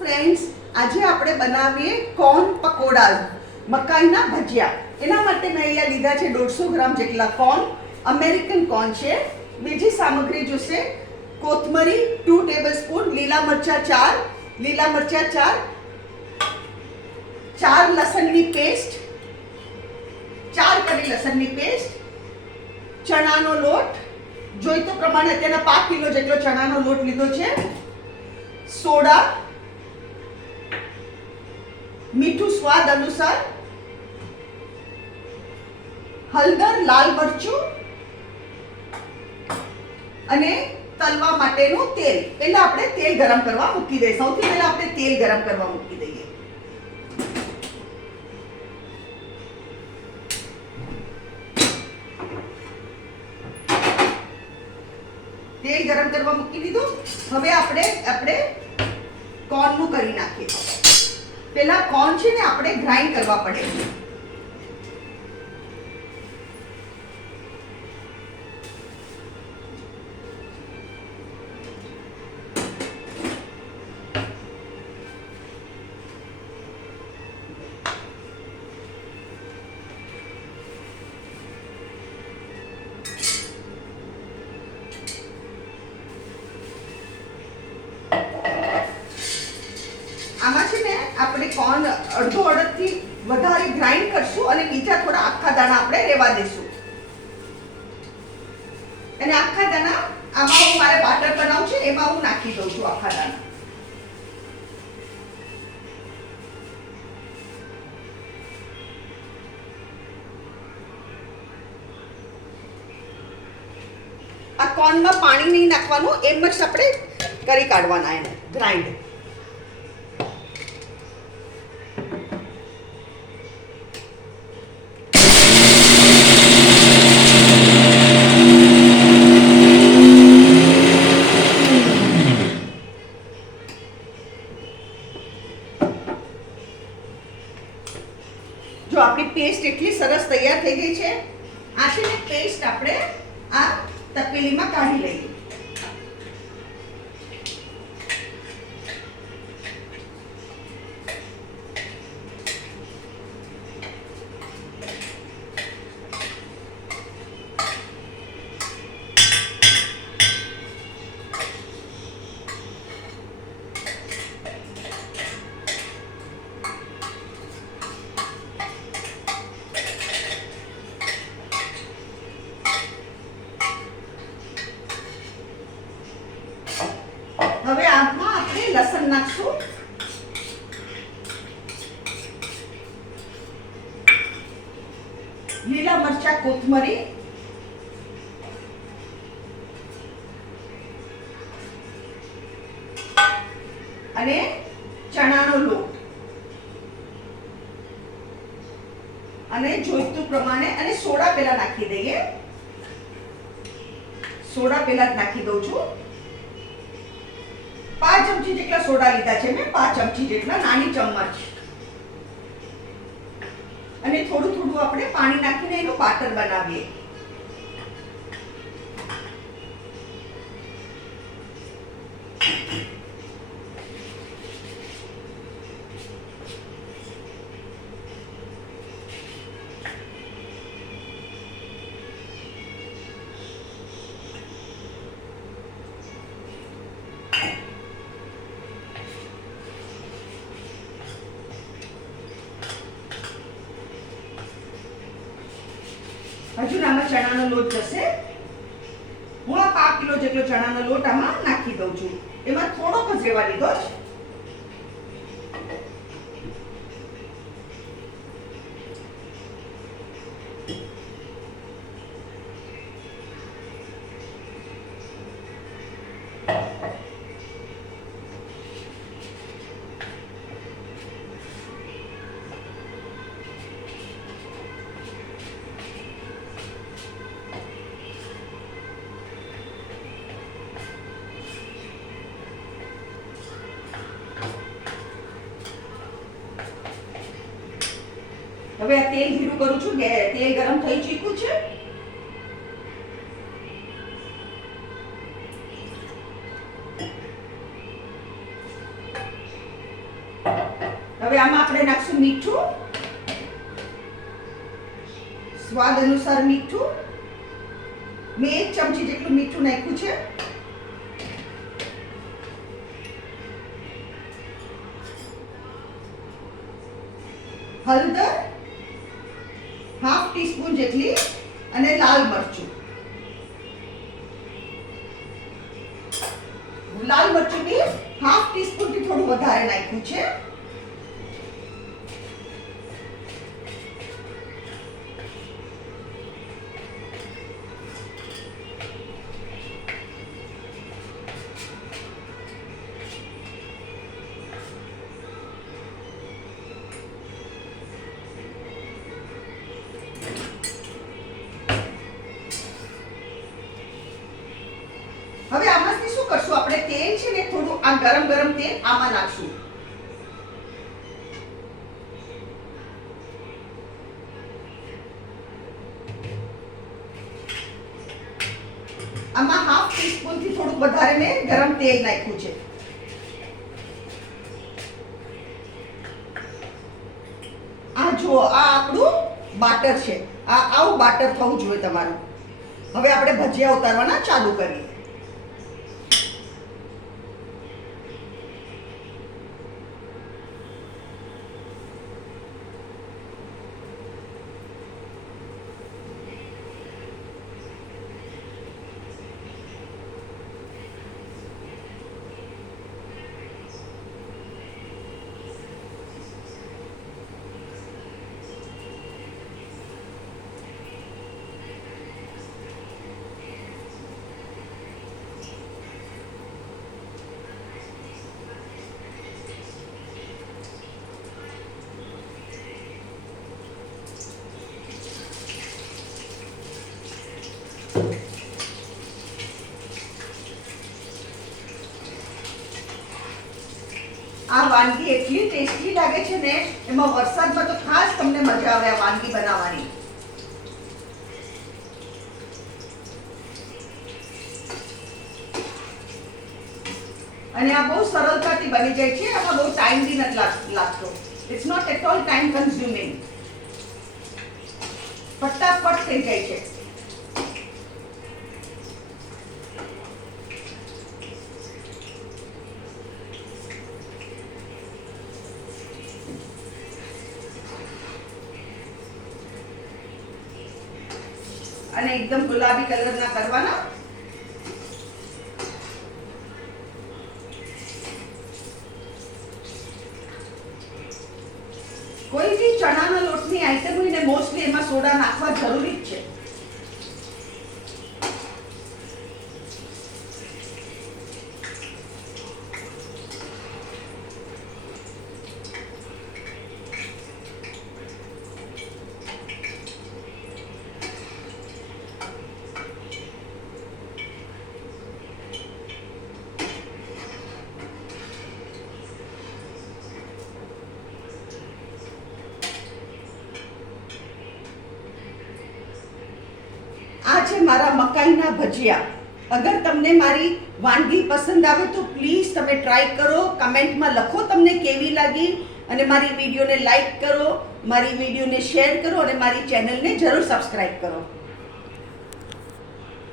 Friends, આજે આપણે બનાવીએ કોર્ન પકોડા, મકાઈના ભજીયા. એના માટે મેં અહીંયા લીધા છે 150 ગ્રામ જેટલા કોર્ન, અમેરિકન કોર્ન છે. બીજી સામગ્રી જોશે: કોથમરી 2 ટેબલસ્પૂન, લીલા મરચાં 4, 4 લસણની પેસ્ટ, 4 કળી લસણની પેસ્ટ, ચણાનો લોટ જોઈતો પ્રમાણે અત્યારના 5 કિલો જેટલો ચણાનો લોટ લીધો છે, સોડા, મીઠું સ્વાદ અનુસાર, હળદર, લાલ મરચું અને તળવા માટેનું તેલ. પહેલા આપણે તેલ ગરમ કરવા મૂકી દઈએ. સૌથી પહેલા આપણે તેલ ગરમ કરવા મૂકી દઈએ. તેલ ગરમ કરવા મૂકી દીધું. હવે આપણે કોર્નનું કરી નાખીએ. પહેલા કોર્ન છે ને આપણે ગ્રાઇન્ડ કરવા પડે. આમાં છે ને આપણે કોર્ન અડધથી વધારે ગ્રાઇન્ડ કરશું અને બીજા થોડા આખા દાણા આપણે રહેવા દેશું. અને આખા દાણા આમાં હું મારે બાટર બનાવું છે એમાં હું નાખી દઉં છું આખા દાણા. આ કોર્નમાં પાણી નહીં નાખવાનું, એમ જ આપણે કરી કાઢવાના એને ગ્રાઇન્ડ. જો આપણી પેસ્ટ એટલી સરસ તૈયાર થઈ ગઈ છે. આ છે ને પેસ્ટ આપણે આ તપેલીમાં કાઢી લઈએ. હવે આમાં આપણે લસણ નાખશું. લીલા મરચાં, કોથમરી, અને ચણાનો લોટ, અને જોઈતું પ્રમાણે અને સોડા પહેલા નાખી દઈએ. સોડા પહેલા જ નાખી દઉં છું. 5 ચમચી જેટલા સોડા લીધા છે મેં, 5 ચમચી જેટલા, નાની ચમચ. અને થોડું થોડું આપણે પાણી નાખીને એનું બાટર બનાવીએ. હજુ આમાં ચણાનો લોટ જશે. હું આ 5 કિલો જેટલો ચણાનો લોટ આમાં નાખી દઉં છું. એમાં થોડોક જ રહેવા દીધો છે. હવે આ તેલ ધીરું કરું છું. તેલ ગરમ થઈ ચૂક્યું છે. હવે આમાં આપણે નાખશું મીઠું, સ્વાદ અનુસાર મીઠું. મેં 1 ચમચી જેટલું મીઠું નાખ્યું છે. હળદર ½ ટીસ્પૂન જેટલી અને લાલ મરચું. લાલ મરચું બી ½ ટીસ્પૂન થી થોડું વધારે નાખ્યું છે. હવે આમાંથી શું કરશું, આપણે તેલ છે ને થોડું આ ગરમ ગરમ તેલ આમાં નાખશું. આમાં ½ ટીસ્પૂન થી થોડું વધારે મેં ગરમ તેલ નાખ્યું છે. આ જો આ આપણું બાટર છે. આવું બાટર થવું જોઈએ તમારું. હવે આપણે ભજીયા ઉતારવાના ચાલુ કરીએ. આ વાનગી એટલી ટેસ્ટી લાગે છે ને, એમાં વરસાદમાં તો ખાસ તમને મજા આવે આ વાનગી બનાવવાની. અને આ બહુ સરળતાથી બની જાય છે. આમાં બહુ ટાઈમ બી નથી લાગતો. It's not at all time consuming. ફટાફટ થઈ જાય છે. અને એકદમ ગુલાબી કલરના કરવાના. કોઈ બી ચણાના લોટની આઈટમ હોય ને મોસ્ટલી એમાં સોડા નાખવા જરૂરી જ છે. આ છે મારા મકાઈના ભજીયા. અગર તમને મારી વાનગી પસંદ આવે તો પ્લીઝ તમે ટ્રાય કરો. કમેન્ટમાં લખો તમને કેવી લાગી, અને મારી વિડીયોને લાઈક કરો, મારી વિડીયોને શેર કરો, અને મારી ચેનલને જરૂર સબસ્ક્રાઇબ કરો.